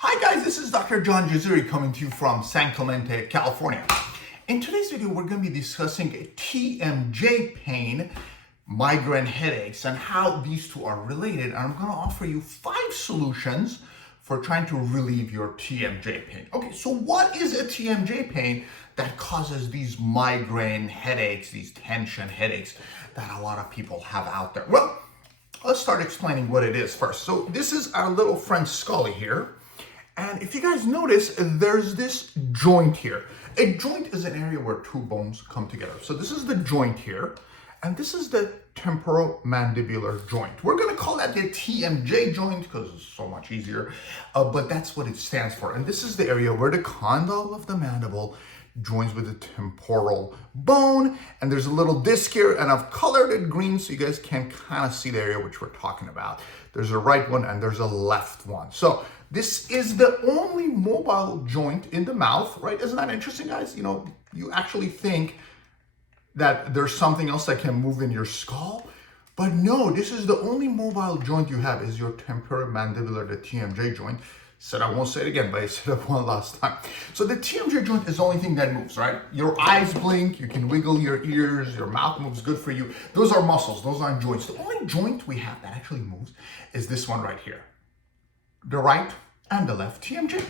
Hi guys, this is Dr. John Jazayeri coming to you from San Clemente, California. In today's video, we're going to be discussing TMJ pain, migraine headaches, and how these two are related. And I'm going to offer you 5 solutions for trying to relieve your TMJ pain. Okay, so what is a TMJ pain that causes these migraine headaches, these tension headaches that a lot of people have out there? Well, let's start explaining what it is first. So this is our little friend Scully here. And if you guys notice, there's this joint here. A joint is an area where 2 bones come together. So this is the joint here, and this is the temporomandibular joint. We're gonna call that the TMJ joint because it's so much easier, but that's what it stands for. And this is the area where the condyle of the mandible joins with the temporal bone, and there's a little disc here, and I've colored it green so you guys can kind of see the area which we're talking about. There's a right one and there's a left one. So this is the only mobile joint in the mouth, right? Isn't that interesting, guys? You know, you actually think that there's something else that can move in your skull, but no, this is the only mobile joint you have is your temporomandibular, the TMJ joint. Said I won't say it again, but I said it one last time. So the TMJ joint is the only thing that moves, right? Your eyes blink, you can wiggle your ears, your mouth moves, good for you. Those are muscles, those aren't joints. The only joint we have that actually moves is this one right here. The right and the left TMJ.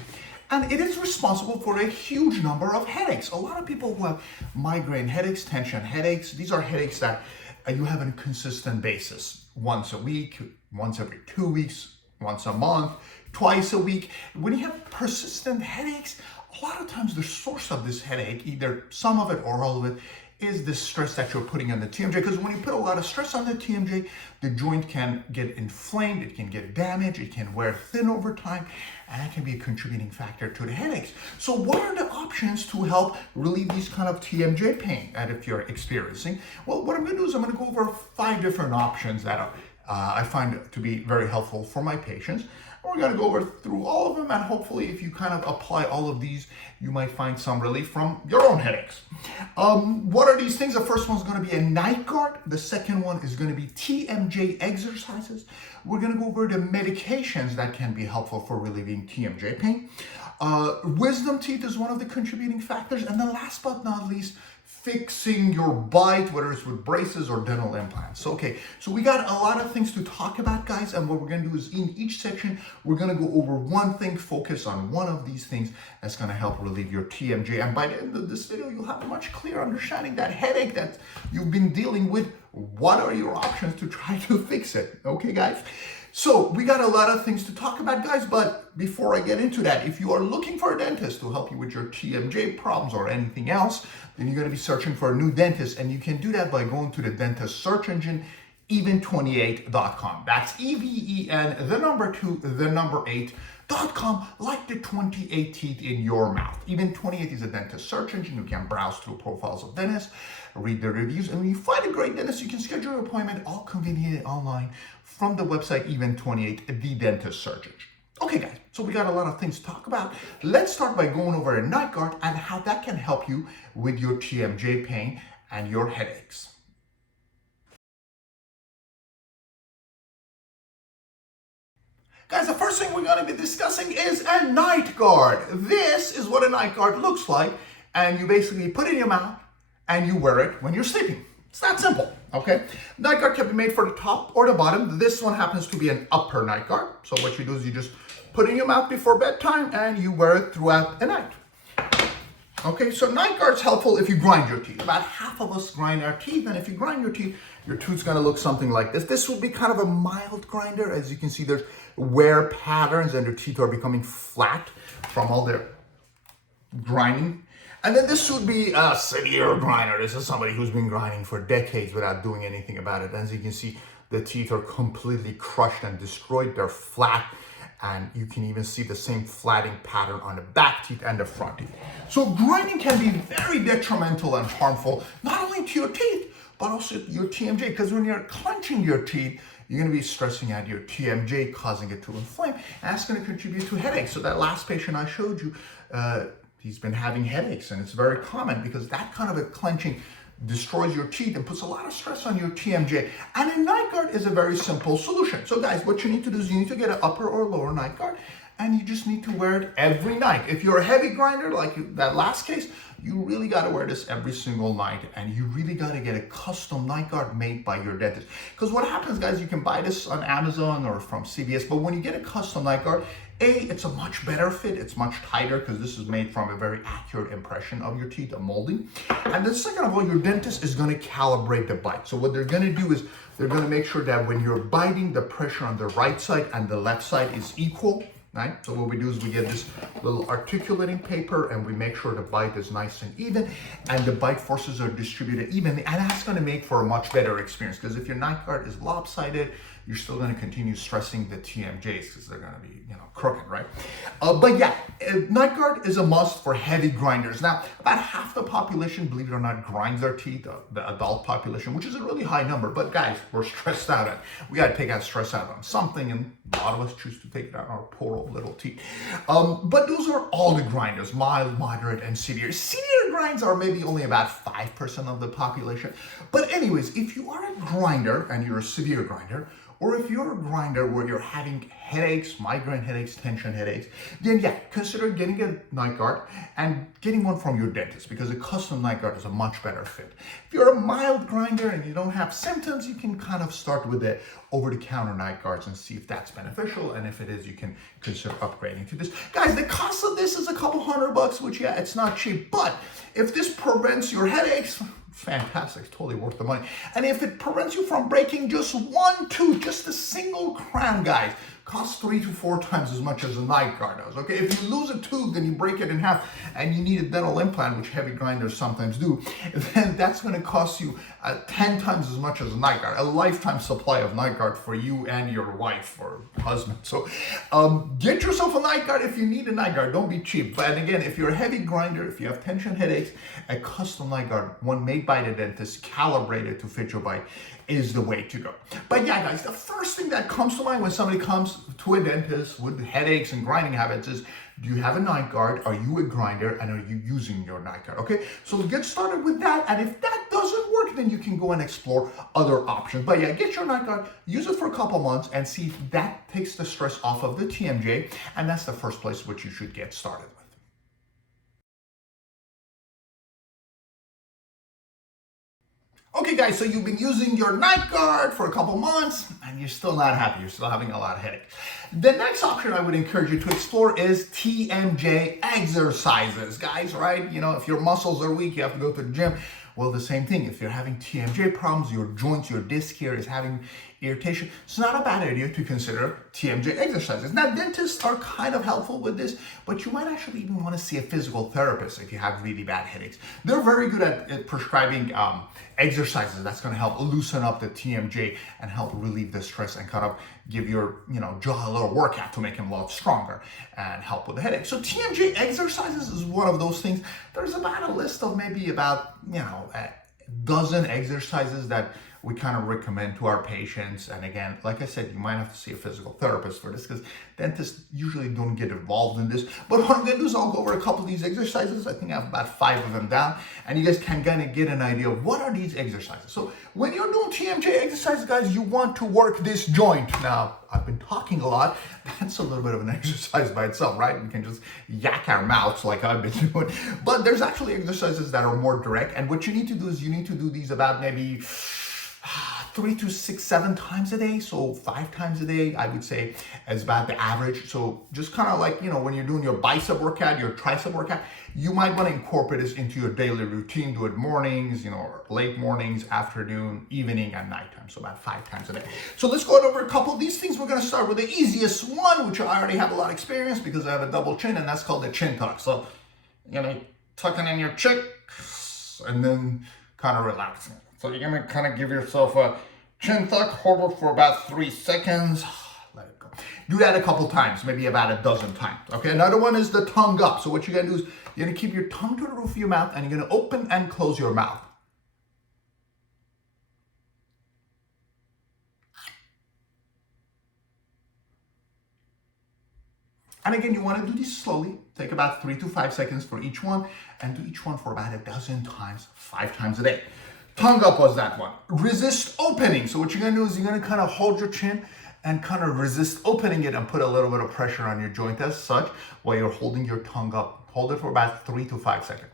And it is responsible for a huge number of headaches. A lot of people who have migraine headaches, tension headaches, these are headaches that you have on a consistent basis. Once a week, once every 2 weeks, once a month, twice a week. When you have persistent headaches, a lot of times the source of this headache, either some of it or all of it, is the stress that you're putting on the TMJ. Because when you put a lot of stress on the TMJ, the joint can get inflamed, it can get damaged, it can wear thin over time, and that can be a contributing factor to the headaches. So what are the options to help relieve these kind of TMJ pain that if you're experiencing? Well, what I'm going to do is I'm going to go over 5 different options that I find to be very helpful for my patients. We're going to go over through all of them, and hopefully if you kind of apply all of these, you might find some relief from your own headaches. What are these things? The first one's going to be a Nightguard. The second one is going to be TMJ exercises. We're going to go over the medications that can be helpful for relieving TMJ pain. Wisdom teeth is one of the contributing factors. And then last but not least, fixing your bite, whether it's with braces or dental implants. Okay, so we got a lot of things to talk about, guys, and what we're going to do is in each section, we're going to go over one thing, focus on one of these things that's going to help relieve your TMJ. And by the end of this video, you'll have a much clearer understanding that headache that you've been dealing with. What are your options to try to fix it? Okay, guys? So we got a lot of things to talk about, guys, but before I get into that, if you are looking for a dentist to help you with your TMJ problems or anything else, then you're going to be searching for a new dentist, and you can do that by going to the dentist search engine, even28.com. That's EVEN, the number 2, the number 8.com, like the 28 teeth in your mouth. Even 28 is a dentist search engine. You can browse through profiles of dentists, read the reviews, and when you find a great dentist, you can schedule an appointment all conveniently online from the website Even28, the dentist search engine. Okay, guys, so we got a lot of things to talk about. Let's start by going over a Nightguard and how that can help you with your TMJ pain and your headaches. Guys, the first thing we're going to be discussing is a Nightguard. This is what a Nightguard looks like, and you basically put it in your mouth and you wear it when you're sleeping. It's that simple, okay? Nightguard can be made for the top or the bottom. This one happens to be an upper Nightguard. So what you do is you just put it in your mouth before bedtime and you wear it throughout the night. Okay, so Nightguard's helpful if you grind your teeth. About half of us grind our teeth, and if you grind your teeth, your tooth's gonna look something like this. This will be kind of a mild grinder. As you can see, there's wear patterns and your teeth are becoming flat from all their grinding. And then this would be a severe grinder. This is somebody who's been grinding for decades without doing anything about it. As you can see, the teeth are completely crushed and destroyed. They're flat, and you can even see the same flattening pattern on the back teeth and the front teeth. So grinding can be very detrimental and harmful, not only to your teeth, but also your TMJ, because when you're clenching your teeth, you're going to be stressing out your TMJ, causing it to inflame, and that's going to contribute to headaches. So that last patient I showed you, he's been having headaches, and it's very common because that kind of a clenching destroys your teeth and puts a lot of stress on your TMJ. And a Nightguard is a very simple solution. So guys, what you need to do is you need to get an upper or lower Nightguard, and you just need to wear it every night. If you're a heavy grinder, like that last case, you really got to wear this every single night, and you really got to get a custom night guard made by your dentist. Because what happens, guys, you can buy this on Amazon or from CVS, but when you get a custom night guard, it's a much better fit. It's much tighter because this is made from a very accurate impression of your teeth, a molding. And then second of all, your dentist is going to calibrate the bite. So what they're going to do is they're going to make sure that when you're biting, the pressure on the right side and the left side is equal. Right? So what we do is we get this little articulating paper and we make sure the bite is nice and even and the bite forces are distributed evenly, and that's going to make for a much better experience, because if your night guard is lopsided, you're still going to continue stressing the TMJs because they're going to be, crooked, right? But yeah, night guard is a must for heavy grinders. Now, about half the population, believe it or not, grinds their teeth, the adult population, which is a really high number. But guys, we're stressed out. We got to take that stress out on something, and a lot of us choose to take it out on our poor old little teeth. But those are all the grinders: mild, moderate, and severe. Severe grinds are maybe only about 5% of the population. But anyways, if you are a grinder and you're a severe grinder, or if you're a grinder where you're having headaches, migraine headaches, tension headaches, then yeah, consider getting a night guard and getting one from your dentist, because a custom night guard is a much better fit. If you're a mild grinder and you don't have symptoms, you can kind of start with the over-the-counter night guards and see if that's beneficial. And if it is, you can consider upgrading to this. Guys, the cost of this is a couple $100, which yeah, it's not cheap, but if this prevents your headaches, fantastic, it's totally worth the money. And if it prevents you from breaking just one tooth, just a single crown, guys, costs 3 to 4 times as much as a night guard does. Okay, if you lose a tooth and you break it in half and you need a dental implant, which heavy grinders sometimes do, then that's going to cost you 10 times as much as a night guard, a lifetime supply of night guard for you and your wife or husband. So get yourself a night guard if you need a night guard. Don't be cheap. But again, if you're a heavy grinder, if you have tension headaches, a custom night guard, one made by the dentist, calibrated to fit your bite, is the way to go. But yeah, guys, the first thing that comes to mind when somebody comes to a dentist with headaches and grinding habits is, do you have a night guard? Are you a grinder? And are you using your night guard? Okay, so get started with that. And if that doesn't work, then you can go and explore other options. But yeah, get your night guard, use it for a couple months, and see if that takes the stress off of the TMJ. And that's the first place which you should get started with. Okay guys, so you've been using your night guard for a couple months and you're still not happy, you're still having a lot of headaches. The next option I would encourage you to explore is TMJ exercises, guys, right? If your muscles are weak, you have to go to the gym. Well, the same thing, if you're having TMJ problems, your joints, your disc here is having irritation, it's not a bad idea to consider TMJ exercises. Now, dentists are kind of helpful with this, but you might actually even want to see a physical therapist if you have really bad headaches. They're very good at prescribing exercises that's going to help loosen up the TMJ and help relieve the stress and kind of give your jaw a little workout to make him a lot stronger and help with the headache. So TMJ exercises is one of those things. There's about a list of maybe about a dozen exercises that we kind of recommend to our patients. And again, like I said, you might have to see a physical therapist for this because dentists usually don't get involved in this. But what I'm going to do is I'll go over a couple of these exercises. I think I have about 5 of them down, and you guys can kind of get an idea of what are these exercises. So when you're doing TMJ exercises, guys, you want to work this joint. Now, I've been talking a lot. That's a little bit of an exercise by itself, right? We can just yak our mouths like I've been doing. But there's actually exercises that are more direct. And what you need to do is you need to do these about maybe 3 to 6, 7 times a day. So 5 times a day, I would say, is about the average. So just kind of like, when you're doing your bicep workout, your tricep workout, you might want to incorporate this into your daily routine. Do it mornings, late mornings, afternoon, evening, and nighttime. So about 5 times a day. So let's go over a couple of these things. We're going to start with the easiest one, which I already have a lot of experience because I have a double chin, and that's called the chin tuck. So, tucking in your cheeks and then kind of relaxing. So you're going to kind of give yourself a chin tuck, hold it for about 3 seconds, let it go. Do that a couple times, maybe about a dozen times. Okay, another one is the tongue up. So what you're going to do is you're going to keep your tongue to the roof of your mouth and you're going to open and close your mouth. And again, you want to do this slowly. Take about 3 to 5 seconds for each one and do each one for about a dozen times, 5 times a day. Tongue up was that one. Resist opening. So what you're going to do is you're going to kind of hold your chin and kind of resist opening it and put a little bit of pressure on your joint as such while you're holding your tongue up. Hold it for about 3 to 5 seconds.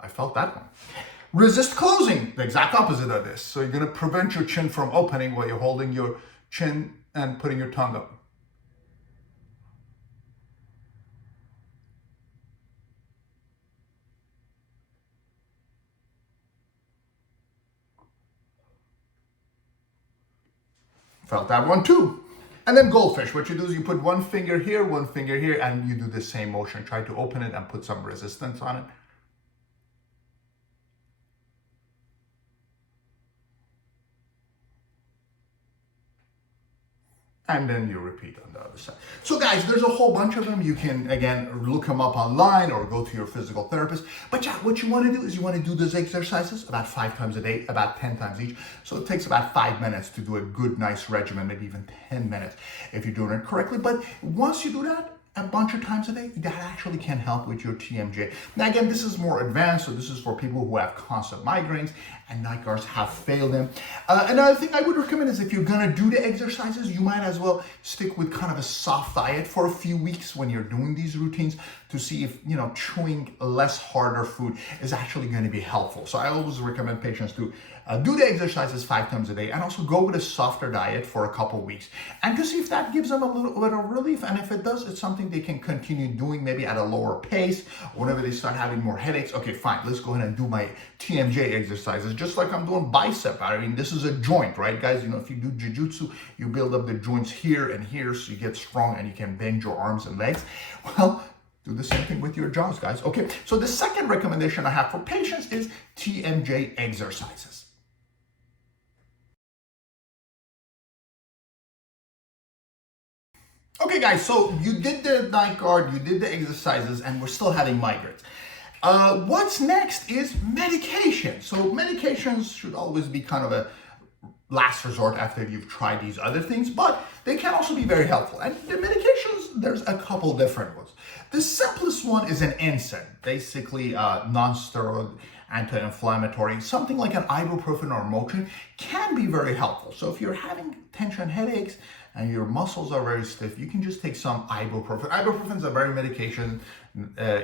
I felt that one. Resist closing, the exact opposite of this. So you're going to prevent your chin from opening while you're holding your chin and putting your tongue up. Felt that one too. And then goldfish, what you do is you put one finger here, and you do the same motion. Try to open it and put some resistance on it. And then you repeat on the other side. So guys, there's a whole bunch of them. You can, again, look them up online or go to your physical therapist. But yeah, what you want to do is you want to do those exercises about 5 times a day, about 10 times each. So it takes about 5 minutes to do a good, nice regimen, maybe even 10 minutes if you're doing it correctly. But once you do that a bunch of times a day, that actually can help with your TMJ. Now again, this is more advanced, so this is for people who have constant migraines, and Nightguards have failed them. Another thing I would recommend is if you're gonna do the exercises, you might as well stick with kind of a soft diet for a few weeks when you're doing these routines to see if, you know, chewing less harder food is actually going to be helpful. So I always recommend patients to do the exercises 5 times a day and also go with a softer diet for a couple weeks and to see if that gives them a little bit of relief. And if it does, it's something they can continue doing maybe at a lower pace. Whenever they start having more headaches, okay, fine, let's go ahead and do my TMJ exercises, just like I'm doing bicep. I mean, this is a joint, right, guys? You know, if you do jiu-jitsu, you build up the joints here and here so you get strong and you can bend your arms and legs. Well, do the same thing with your jaws, guys. Okay, so the second recommendation I have for patients is TMJ exercises. Okay, guys, so you did the Nightguard, you did the exercises, and we're still having migraines. What's next is medication. So medications should always be kind of a last resort after you've tried these other things, but they can also be very helpful. And the medications, there's a couple different ones. The simplest one is an NSAID, basically non-steroid anti-inflammatory. Something like an ibuprofen or Motrin can be very helpful. So if you're having tension headaches and your muscles are very stiff, you can just take some ibuprofen. Ibuprofen is a very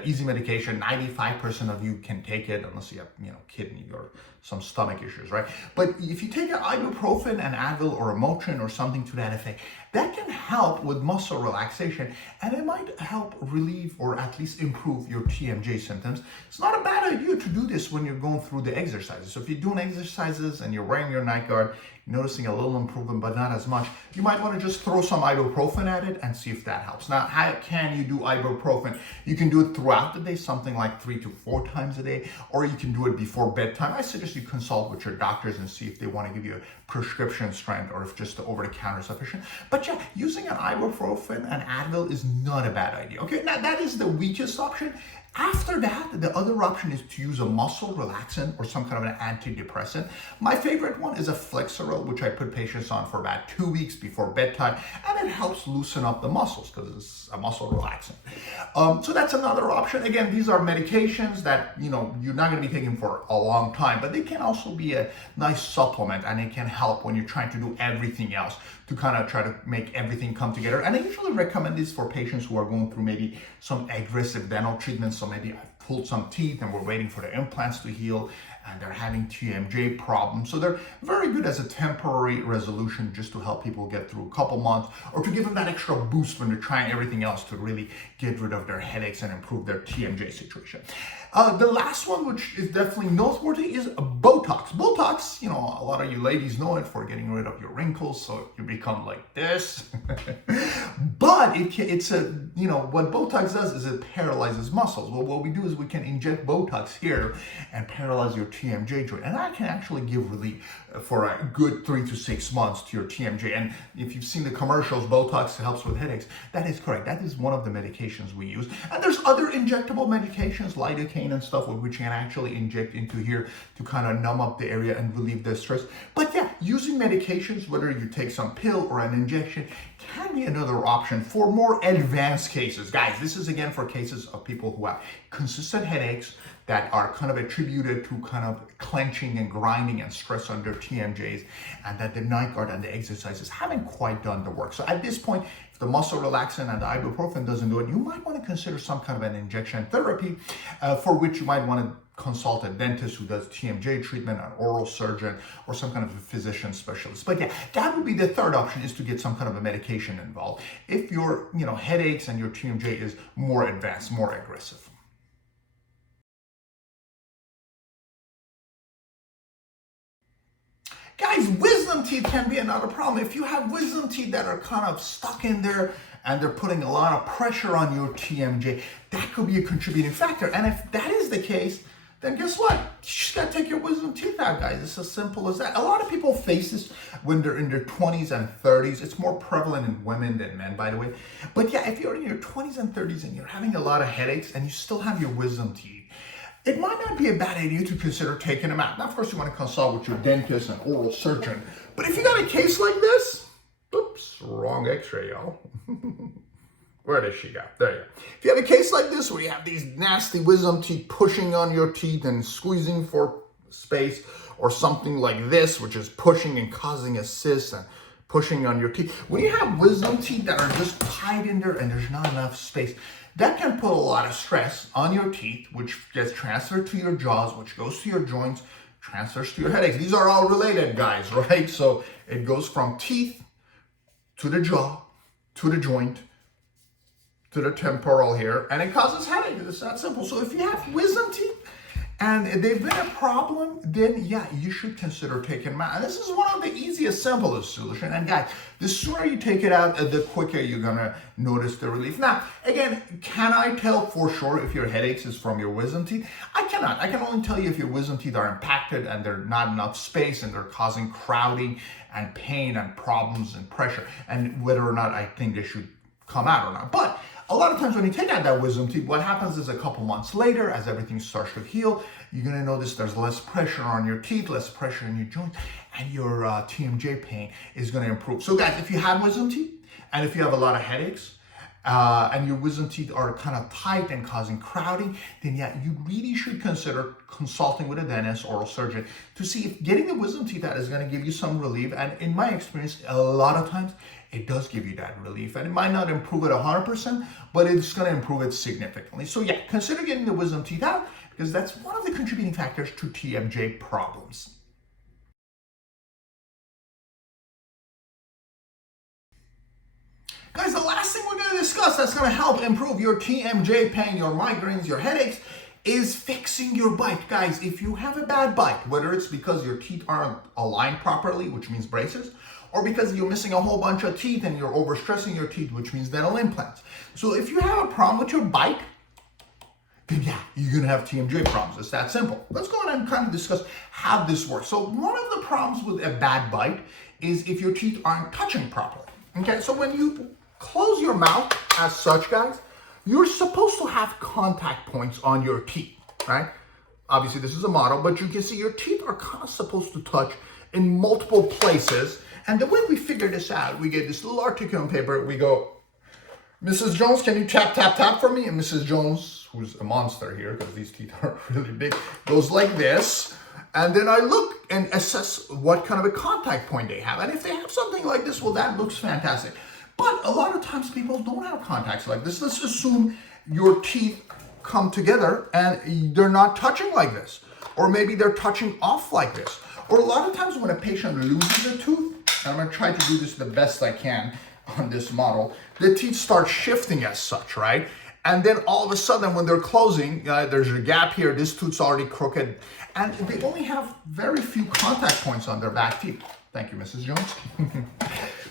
easy medication. 95% of you can take it unless you have, kidney or some stomach issues, right? But if you take an ibuprofen, an Advil, or a Motrin or something to that effect, that can help with muscle relaxation, and it might help relieve or at least improve your TMJ symptoms. It's not a bad idea to do this when you're going through the exercises. So if you're doing exercises and you're wearing your Nightguard, noticing a little improvement but not as much, you might want to just throw some ibuprofen at it and see if that helps. Now, how can you do ibuprofen? You can do it throughout the day, something like 3 to 4 times a day, or you can do it before bedtime. I suggest you consult with your doctors and see if they want to give you a prescription strength or if just the over-the-counter is sufficient. But yeah, using an ibuprofen and Advil is not a bad idea. Okay, now that is the weakest option. After that, the other option is to use a muscle relaxant or some kind of an antidepressant. My favorite one is a Flexeril, which I put patients on for about 2 weeks before bedtime, and it helps loosen up the muscles because it's a muscle relaxant. So that's another option. Again, these are medications that you're not going to be taking for a long time, but they can also be a nice supplement, and it can help when you're trying to do everything else to kind of try to make everything come together. And I usually recommend this for patients who are going through maybe some aggressive dental treatments. So maybe I've pulled some teeth and we're waiting for the implants to heal and they're having TMJ problems. So they're very good as a temporary resolution just to help people get through a couple months or to give them that extra boost when they're trying everything else to really get rid of their headaches and improve their TMJ situation. The last one, which is definitely noteworthy, is Botox. Botox, a lot of you ladies know it for getting rid of your wrinkles, so you become like this. But what Botox does is it paralyzes muscles. Well, what we do is we can inject Botox here and paralyze your TMJ joint, and that can actually give relief for a good 3 to 6 months to your TMJ. And if you've seen the commercials, Botox helps with headaches. That is correct. That is one of the medications we use. And there's other injectable medications, lidocaine pain and stuff, which you can actually inject into here to kind of numb up the area and relieve the stress. But yeah, using medications, whether you take some pill or an injection, can be another option for more advanced cases. Guys, this is again for cases of people who have consistent headaches that are kind of attributed to kind of clenching and grinding and stress under TMJs, and that the Nightguard and the exercises haven't quite done the work. So at this point, if the muscle relaxant and the ibuprofen doesn't do it, you might want to consider some kind of an injection therapy, for which you might want to consult a dentist who does TMJ treatment, an oral surgeon, or some kind of a physician specialist. But yeah, that would be the third option, is to get some kind of a medication involved if your headaches and your TMJ is more advanced, more aggressive. Guys, wisdom teeth can be another problem. If you have wisdom teeth that are kind of stuck in there and they're putting a lot of pressure on your TMJ, that could be a contributing factor. And if that is the case, then guess what? You just gotta take your wisdom teeth out, guys. It's as simple as that. A lot of people face this when they're in their 20s and 30s. It's more prevalent in women than men, by the way. But yeah, if you're in your 20s and 30s and you're having a lot of headaches and you still have your wisdom teeth, it might not be a bad idea to consider taking them out. Now, of course, you want to consult with your dentist and oral surgeon. But if you got a case like this, oops, wrong x-ray, y'all. Where does she go? There you go. If you have a case like this where you have these nasty wisdom teeth pushing on your teeth and squeezing for space, or something like this, which is pushing and causing a cyst and pushing on your teeth. When you have wisdom teeth that are just tied in there and there's not enough space, that can put a lot of stress on your teeth, which gets transferred to your jaws, which goes to your joints, transfers to your headaches. These are all related, guys, right? So it goes from teeth to the jaw, to the joint, to the temporal here, and it causes headache. It's that simple. So if you have wisdom teeth and they've been a problem, then yeah, you should consider taking them out. And this is one of the easiest, simplest solution. And guys, the sooner you take it out, the quicker you're gonna notice the relief. Now, again, can I tell for sure if your headaches is from your wisdom teeth? I cannot. I can only tell you if your wisdom teeth are impacted and there's not enough space and they're causing crowding and pain and problems and pressure, and whether or not I think they should come out or not. But a lot of times when you take out that wisdom teeth, what happens is a couple months later, as everything starts to heal, you're going to notice there's less pressure on your teeth, less pressure in your joints, and your TMJ pain is going to improve. So guys, if you have wisdom teeth, and if you have a lot of headaches, and your wisdom teeth are kind of tight and causing crowding, then yeah, you really should consider consulting with a dentist, oral surgeon, to see if getting the wisdom teeth out is going to give you some relief. And in my experience, a lot of times, it does give you that relief, and it might not improve it 100%, but it's going to improve it significantly. So yeah, consider getting the wisdom teeth out, because that's one of the contributing factors to TMJ problems. Guys, the last thing we're going to discuss that's going to help improve your TMJ pain, your migraines, your headaches, is fixing your bite. Guys, if you have a bad bite, whether it's because your teeth aren't aligned properly, which means braces, or because you're missing a whole bunch of teeth and you're overstressing your teeth, which means dental implants. So if you have a problem with your bite, then yeah, you're gonna have TMJ problems. It's that simple. Let's go ahead and kind of discuss how this works. So one of the problems with a bad bite is if your teeth aren't touching properly. Okay, so when you close your mouth as such, guys, you're supposed to have contact points on your teeth, right? Obviously this is a model, but you can see your teeth are kind of supposed to touch in multiple places. And the way we figure this out, we get this little articulum paper, we go, Mrs. Jones, can you tap, tap, tap for me? And Mrs. Jones, who's a monster here, because these teeth are really big, goes like this. And then I look and assess what kind of a contact point they have. And if they have something like this, well, that looks fantastic. But a lot of times people don't have contacts like this. Let's assume your teeth come together and they're not touching like this. Or maybe they're touching off like this. Or a lot of times when a patient loses a tooth, and I'm going to try to do this the best I can on this model, the teeth start shifting as such, right? And then all of a sudden when they're closing, there's a gap here, this tooth's already crooked, and they only have very few contact points on their back teeth. Thank you, Mrs. Jones.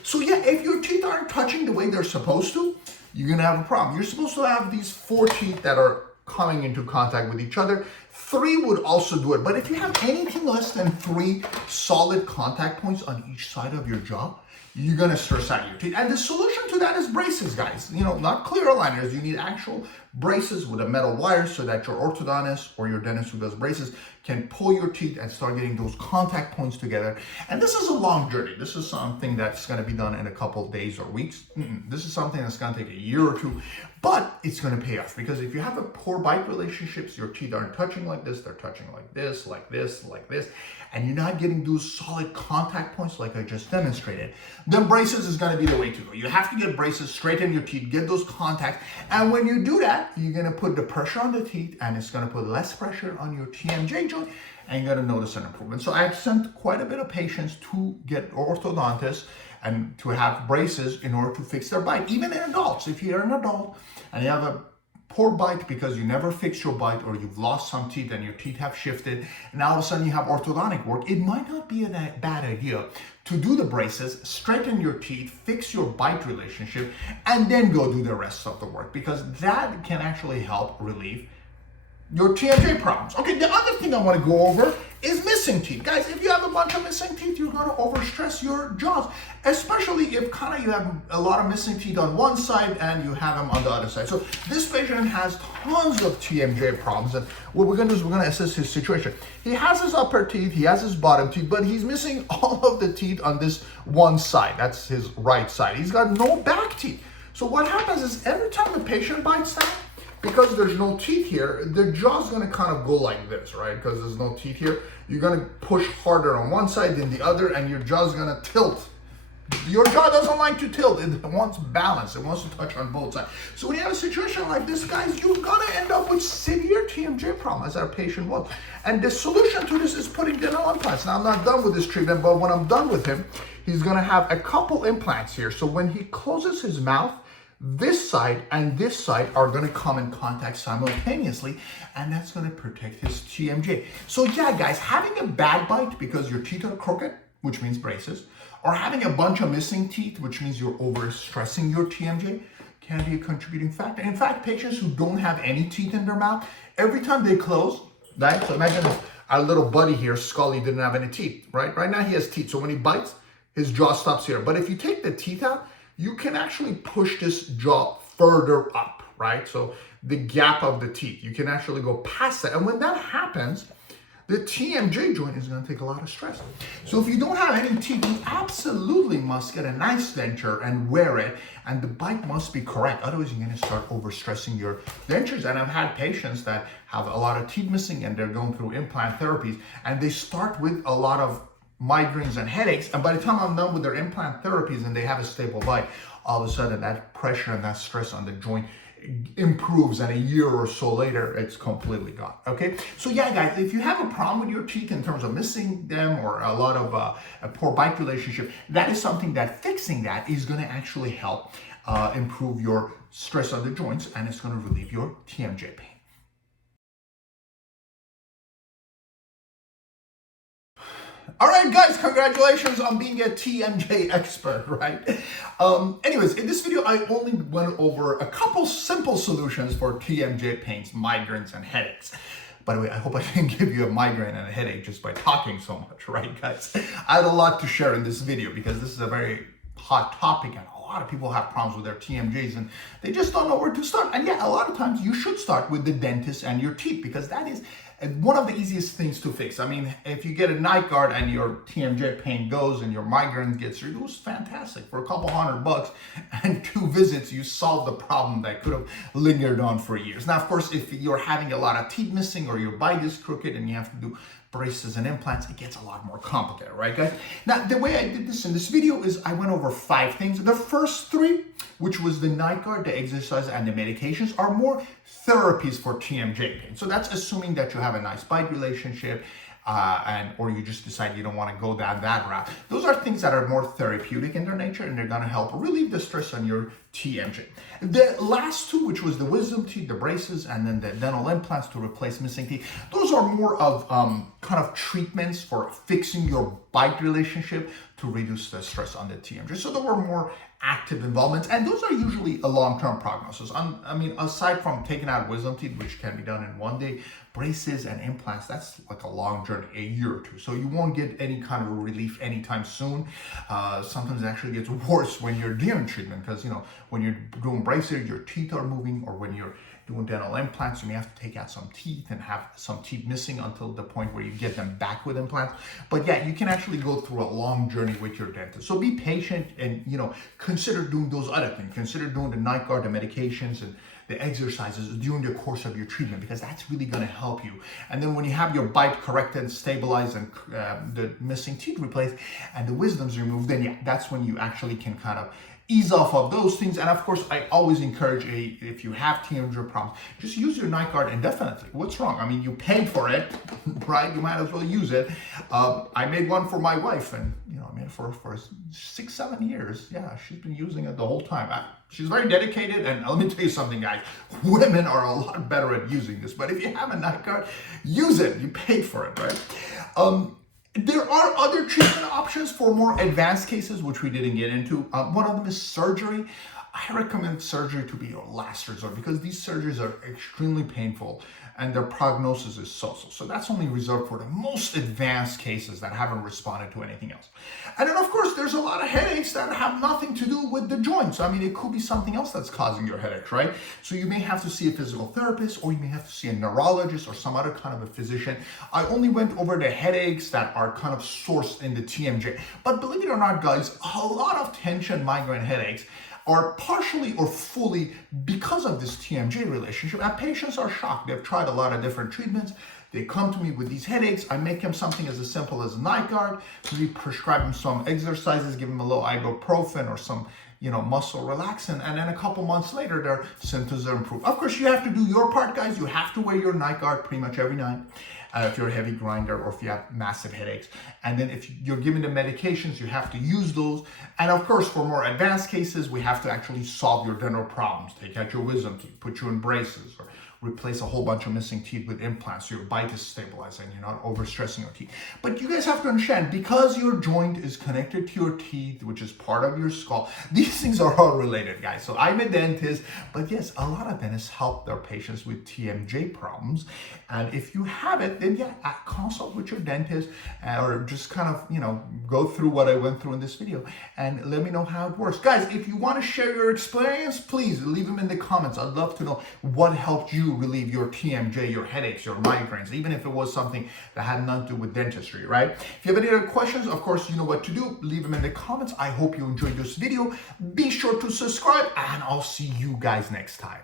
So yeah, if your teeth aren't touching the way they're supposed to, you're going to have a problem. You're supposed to have these 4 teeth that are coming into contact with each other. 3 would also do it. But if you have anything less than 3 solid contact points on each side of your jaw, you're going to stress out your teeth. And the solution to that is braces, guys. You know, not clear aligners. You need actual braces with a metal wire so that your orthodontist or your dentist who does braces can pull your teeth and start getting those contact points together. And this is a long journey. This is something that's going to be done in a couple of days or weeks. This is something that's going to take a year or two, but it's going to pay off, because if you have a poor bite relationships, your teeth aren't touching like this, they're touching like this, like this, like this, and you're not getting those solid contact points like I just demonstrated, then braces is going to be the way to go. You have to get braces, straighten your teeth, get those contacts, and when you do that, you're going to put the pressure on the teeth, and it's going to put less pressure on your TMJ joint, and you're going to notice an improvement. So I've sent quite a bit of patients to get orthodontists and to have braces in order to fix their bite. Even in adults, if you're an adult and you have a poor bite because you never fixed your bite, or you've lost some teeth and your teeth have shifted, and all of a sudden you have orthodontic work, it might not be a bad idea to do the braces, straighten your teeth, fix your bite relationship, and then go do the rest of the work, because that can actually help relieve your TMJ problems. Okay, the other thing I want to go over is missing teeth. Guys, if you have a bunch of missing teeth, you're going to overstress your jaws, especially if you have a lot of missing teeth on one side and you have them on the other side. So this patient has tons of TMJ problems, and what we're going to do is we're going to assess his situation. He has his upper teeth, he has his bottom teeth, but he's missing all of the teeth on this one side. That's his right side. He's got no back teeth. So what happens is every time the patient bites down, because there's no teeth here, the jaw's gonna kind of go like this, right? Because there's no teeth here. You're gonna push harder on one side than the other, and your jaw's gonna tilt. Your jaw doesn't like to tilt. It wants balance. It wants to touch on both sides. So when you have a situation like this, guys, you're gonna end up with severe TMJ problem, as our patient was. And the solution to this is putting dental implants. Now, I'm not done with this treatment, but when I'm done with him, he's gonna have a couple implants here. So when he closes his mouth, this side and this side are going to come in contact simultaneously, and that's going to protect his TMJ. So yeah, guys, having a bad bite because your teeth are crooked, which means braces, or having a bunch of missing teeth, which means you're overstressing your TMJ, can be a contributing factor. In fact, patients who don't have any teeth in their mouth, every time they close, right? So imagine our little buddy here, Scully, didn't have any teeth, right? Right now he has teeth. So when he bites, his jaw stops here. But if you take the teeth out, you can actually push this jaw further up, right? So the gap of the teeth, you can actually go past that. And when that happens, the TMJ joint is going to take a lot of stress. So if you don't have any teeth, you absolutely must get a nice denture and wear it, and the bite must be correct. Otherwise, you're going to start overstressing your dentures. And I've had patients that have a lot of teeth missing and they're going through implant therapies, and they start with a lot of migraines and headaches, and by the time I'm done with their implant therapies and they have a stable bite, all of a sudden that pressure and that stress on the joint improves, and a year or so later it's completely gone. Okay, so yeah, guys, if you have a problem with your teeth in terms of missing them or a lot of a poor bite relationship, that is something that fixing that is going to actually help improve your stress on the joints, and it's going to relieve your TMJ pain. All right, guys, congratulations on being a TMJ expert, right? Anyways, in this video, I only went over a couple simple solutions for TMJ pains, migraines, and headaches. By the way, I hope I didn't give you a migraine and a headache just by talking so much, right, guys? I had a lot to share in this video because this is a very hot topic, and a lot of people have problems with their TMJs and they just don't know where to start. And yeah, a lot of times you should start with the dentist and your teeth, because that is one of the easiest things to fix. I mean, if you get a Nightguard and your TMJ pain goes and your migraine gets reduced, fantastic. For a couple $100 and 2 visits, you solve the problem that could have lingered on for years. Now, of course, if you're having a lot of teeth missing or your bite is crooked and you have to do braces and implants, it gets a lot more complicated, right, guys? Now, the way I did this in this video is I went over 5 things. The first 3, which was the Nightguard, the exercise, and the medications, are more therapies for TMJ pain. So that's assuming that you have a nice bite relationship, or you just decide you don't want to go down that route. Those are things that are more therapeutic in their nature, and they're going to help relieve the stress on your TMJ. The last 2, which was the wisdom teeth, the braces, and then the dental implants to replace missing teeth, those are more of kind of treatments for fixing your bite relationship to reduce the stress on the TMJ. So there were more active involvements, and those are usually a long-term prognosis. I mean, aside from taking out wisdom teeth, which can be done in 1 day, braces and implants, that's like a long journey, a year or 2. So you won't get any kind of relief anytime soon. Sometimes it actually gets worse when you're doing treatment, because, you know, when you're doing braces, your teeth are moving, or when you're doing dental implants, you may have to take out some teeth and have some teeth missing until the point where you get them back with implants. But yeah, you can actually go through a long journey with your dentist. So be patient and, you know, consider doing those other things. Consider doing the Nightguard, the medications, and the exercises during the course of your treatment, because that's really going to help you. And then when you have your bite corrected, stabilized, and the missing teeth replaced and the wisdoms removed, then yeah, that's when you actually can kind of ease off of those things. And of course, I always encourage if you have TMJ problems, just use your Nightguard indefinitely. What's wrong? I mean, you paid for it, right? You might as well use it. I made one for my wife, and you know, I made it for 6-7 years. Yeah, she's been using it the whole time. She's very dedicated, and let me tell you something, guys. Women are a lot better at using this, but if you have a Nightguard, use it. You paid for it, right? There are other treatment options for more advanced cases, which we didn't get into. One of them is surgery. I recommend surgery to be your last resort, because these surgeries are extremely painful and their prognosis is so-so. So that's only reserved for the most advanced cases that haven't responded to anything else. And then of course, there's a lot of headaches that have nothing to do with the joints. I mean, it could be something else that's causing your headaches, right? So you may have to see a physical therapist, or you may have to see a neurologist or some other kind of a physician. I only went over the headaches that are kind of sourced in the TMJ. But believe it or not, guys, a lot of tension migraine headaches are partially or fully because of this TMJ relationship. And patients are shocked. They've tried a lot of different treatments. They come to me with these headaches. I make them something as simple as a Nightguard. We prescribe them some exercises, give them a little ibuprofen or some, you know, muscle relaxant, and then a couple months later, their symptoms are improved. Of course, you have to do your part, guys. You have to wear your Nightguard pretty much every night. If you're a heavy grinder or if you have massive headaches. And then if you're given the medications, you have to use those. And of course, for more advanced cases, we have to actually solve your dental problems. Take out your wisdom teeth, put you in braces, or replace a whole bunch of missing teeth with implants so your bite is stabilized and you're not overstressing your teeth. But you guys have to understand, because your joint is connected to your teeth, which is part of your skull, these things are all related, guys. So I'm a dentist, but yes, a lot of dentists help their patients with TMJ problems. And if you have it, then yeah, consult with your dentist, or just kind of, you know, go through what I went through in this video and let me know how it works. Guys, if you want to share your experience, please leave them in the comments. I'd love to know what helped you relieve your TMJ, your headaches, your migraines, even if it was something that had nothing to do with dentistry, right? If you have any other questions, of course, you know what to do. Leave them in the comments. I hope you enjoyed this video. Be sure to subscribe, and I'll see you guys next time.